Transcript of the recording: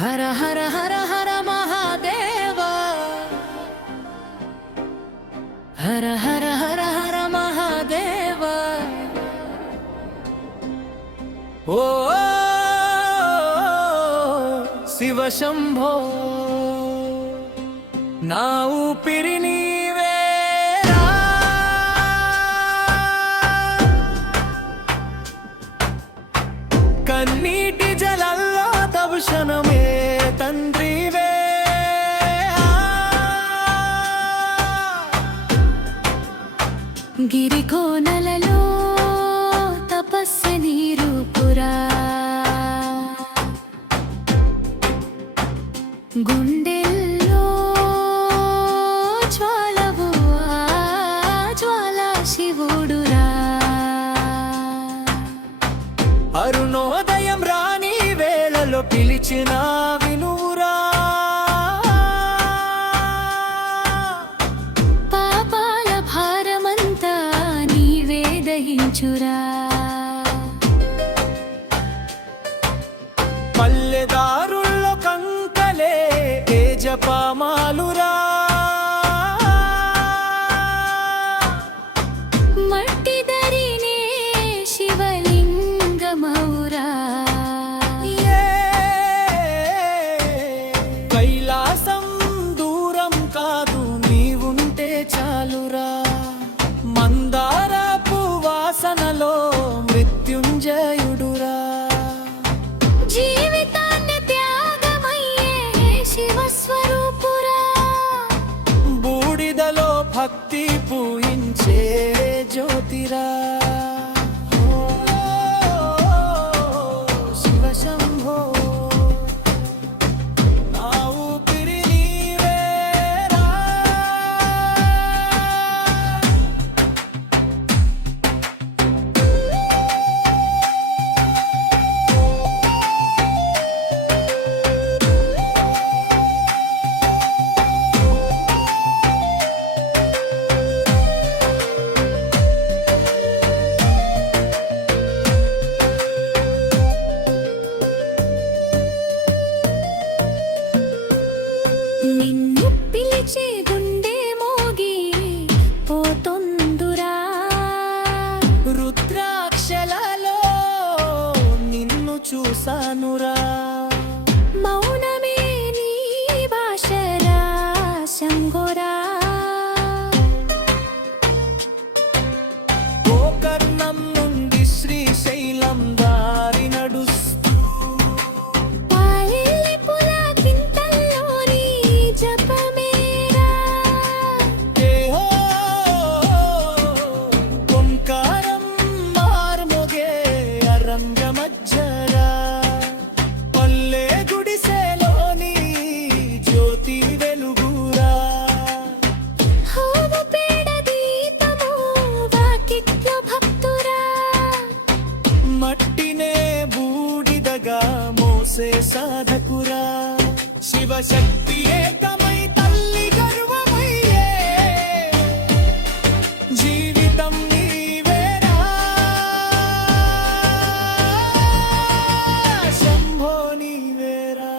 హర హర హర హర మహాదేవ, హర హర హర హర మహాదేవ. ఓ శివ శంభో, నా ఊపిరి నీవేరా, కన్నీటి జలల్లో తభుషణమే తండ్రివే. గిరికోనలలో తపస్సు నీరూపురా, గుండెల్లో జ్వాలవు జ్వాల శివుడురా. అరుణోదయం రాని వేళలో పిలిచిన వినురా, పాపాల భారమంతా నీవే దహించురా. పల్లెదారుల్లో కంకలే ఏ జపమాలురా, మట్టి దరినే శివలింగమౌరా. కైలాసం దూరం కాదు, నీవుంటే చాలురా. మందారపు వాసనలో మృత్యుంజయుడురా, జీవితాన్ని త్యాగమయ్యే శివస్వరూపురా. బూడిదలో భక్తి పూయించే జ్యోతిరా. శివ శంభో, నా ఊపిరి నీవేరా. నిన్ను పిలిచే గుండె మోగి పోతొందురా, రుద్రాక్షలలో నిన్ను చూసానురా. మౌనమే నీ భాషరా శంభోరా. గోకర్ణం నుండి శ్రీశైలం దారి నడుస్తూ, పాలెల్లిపుల పింతల్లోని జపమేరా. ఏహో ఓంకారం మార్మోగే అరంగ మధ్యరా. పల్లె గుడిసెలోని జ్యోతి వెలుగురా. హోము పేడ దీపము వాకిట్లో భక్తురా, మట్టినే బూడిదగా మోసే సాధకురా. శివశక్తి ఏకమై తల్లి గర్వమయ్యే జీవితం నీవేరా. శంభో నీవేరా.